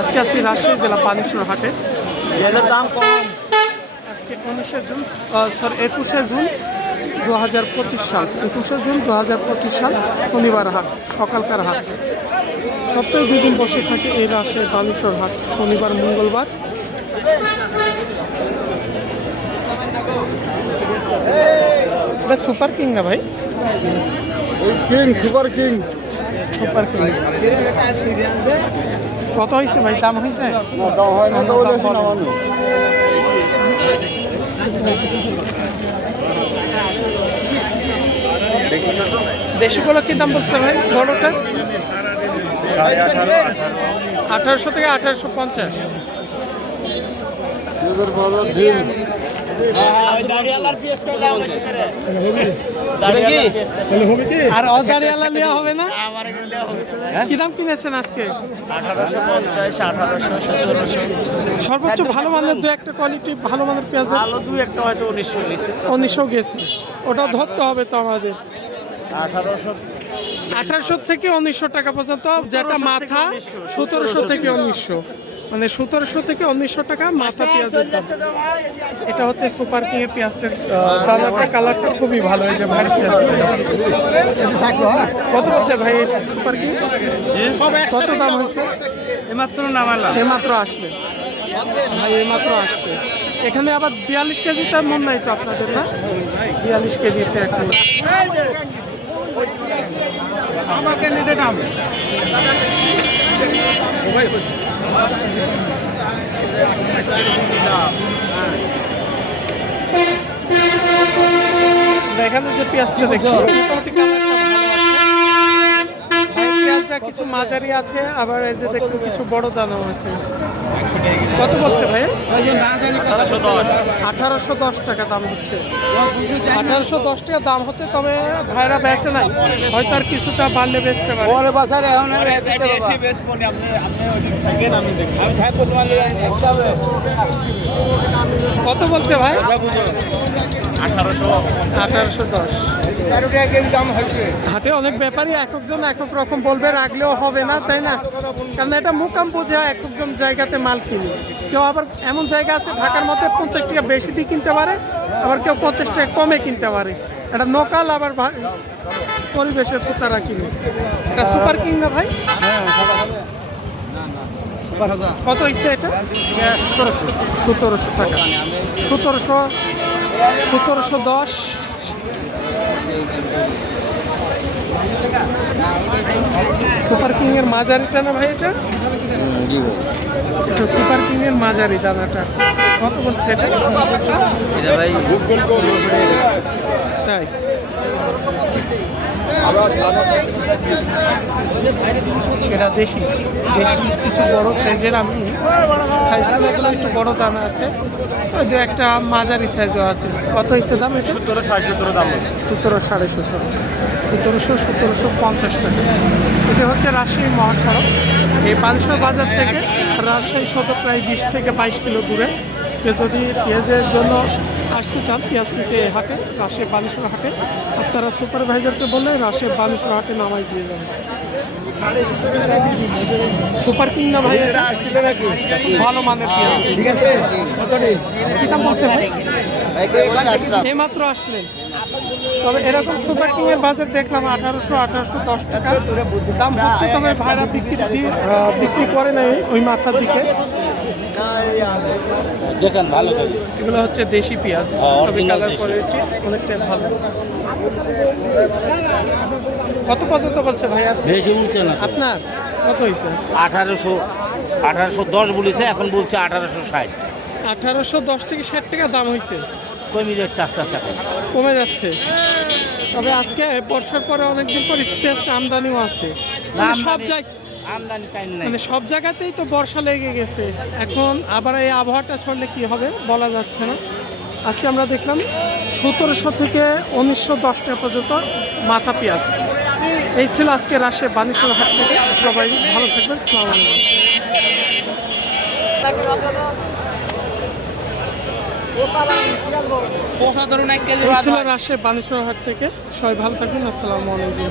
আজকে আছি রাজশাহী জেলা পানিশ্বর হাটে। এদের দাম কম। আজকে 21শে জুন 2025 সাল। 21শে জুন 2025 সাল শনিবার হাট, সকালকার হাট। সপ্তাহে 2 দিন বসে থাকে এই রাজশাহী পানিশ্বর হাট, শনিবার মঙ্গলবার। এটা সুপার কিং না ভাই? King, super king. Super king কত হয়েছে ভাই? দাম হয়েছে? দাম হয় না তো বলেছি না মানুষ। দেশিগুলো কি দাম বলছে ভাই? বড়টা 1800 থেকে 1850। আর অদারিয়ালা নেওয়া হবে না? কি দাম কিনেছেন আজকে? 1850, 1800, 1700। সর্বোচ্চ ভালো মানের দু একটা কোয়ালিটি ভালো মানের পেঁয়াজ আলো দু একটা হয়তো 1900 গেছে। ওটা ধরতে হবে তো আমাদের। 1800 1800 থেকে 1900 টাকা পর্যন্ত, যেটা মাথা 1700 থেকে 1900, মানে 1700 থেকে 1900 টাকা মাথা পেঁয়াজের দাম। এটা হচ্ছে সুপার কিং এর পেঁয়াজের কালারটা। কালারটা খুবই ভালো, এই যে ভাই পেঁয়াজটা কত বলছে ভাই? সুপার কিং কত দাম হয়েছে? এমাত্র আসলে ভাই, এমাত্র আসছে। এখানে আবার 42 কেজিটা মন নাই তো আপনাদের, না? 42 কেজিতে একটা আমাকে নিতে দাম এখানে যে পেঁয়াজটা দেখছি মোটামুটি কালারটা ভালো আছে। পেঁয়াজটা কিছু মাঝারি আছে, আবার এই যে দেখছি কিছু বড় দানা হয়েছে। কত বলছে ভাই? 1810 টাকা দাম হচ্ছে। 1810 টাকা দাম হচ্ছে, তবে ভাইরা বেচে নাই, হয়তো আর কিছুটা বাড়লে বেচতে পারে। কত বলছে ভাই? 1810। হাটে অনেক ব্যাপারী এক একজন এক এক রকম বলবে, রাখলেও হবে না, তাই না? কারণ এটা মুকাম বোঝা, এক একজন জায়গাতে মাল কিনি। কেউ আবার এমন জায়গা আছে ঢাকার মধ্যে 50 টাকা বেশি দিয়ে কিনতে পারে, আবার কেউ 50 টাকা কমে কিনতে পারে। এটা নোকাল, আবার পরিবেশের পুতারা কিনে। এটা সুপার কিং না ভাই? কত হচ্ছে এটা? 1700 টাকা। 1710। সুপার কিং এর মাঝারিটা না ভাই? এটা এটা সুপার কিং এর মাঝারি দানাটা। কত বলছে এটা? ভাই তাই এটা দেশি কিছু বড় সাইজের, আমি সাইজটা দেখলাম একটু বড় দানা আছে, ওই দু একটা মাঝারি সাইজও আছে। কত হয়েছে দাম? এটা 17, 17.5 দাম। 17, 17.5, 1700, 1750 টাকা। এটা হচ্ছে রাজশাহী মহাসড়ক। এই পানিশ্বর বাজার থেকে রাজশাহী সদর প্রায় 20 থেকে 22 কিলো দূরে। কেউ যদি পেঁয়াজের জন্য আসতে চান পেঁয়াজ কিনতে হাটে, রাজশাহী বানেশ্বর হাটে, আপনারা সুপারভাইজারকে বললে রাজশাহী বানেশ্বর হাটে নামাই দিয়ে যাবেন। সুপার কিং না ভাই? ভালো মানের পেঁয়াজ। ঠিক আছে, কি দাম বলছে ভাই? এইমাত্র আসলেন, তবে এরকম সুপার কিং এর বাজার দেখলাম 1810 টাকা দাম হচ্ছে, তবে ভাইরা বিক্রি করে নাই ওই মাথার দিকে। দেখেন ভালো এগুলো হচ্ছে দেশি পেঁয়াজ, তবে কালার কোয়ালিটি অনেকটাই ভালো। কত পর্যন্ত বলছে ভাই আজকে? বেশি উঠছে না। আপনার কত হয়েছে আজকে? 1810 বলেছে, এখন বলছে 1860। 1810 থেকে 60 টাকা দাম হয়েছে। কমে যাচ্ছে আস্তে আস্তে, কমে যাচ্ছে। তবে আজকে বর্ষার পরে অনেকদিন পরে পেঁয়াজটা আমদানিও আছে, মানে সব জায়গায় আমদানি টাইম নাই। মানে সব জায়গাতেই তো বর্ষা লেগে গেছে। এখন আবার এই আবহাওয়াটা ছড়লে কি হবে বলা যাচ্ছে না। আজকে আমরা দেখলাম 1700 থেকে 1910 টাকা পর্যন্ত মাথা পেঁয়াজ। এই ছিল আজকে রাজশাহী বানেশ্বর হাট থেকে। সবাই ভালো থাকবেন। আসসালামু আলাইকুম। এই ছিল রাজশাহী বানেশ্বর হাট থেকে। সবাই ভালো থাকবেন। আসসালামু আলাইকুম।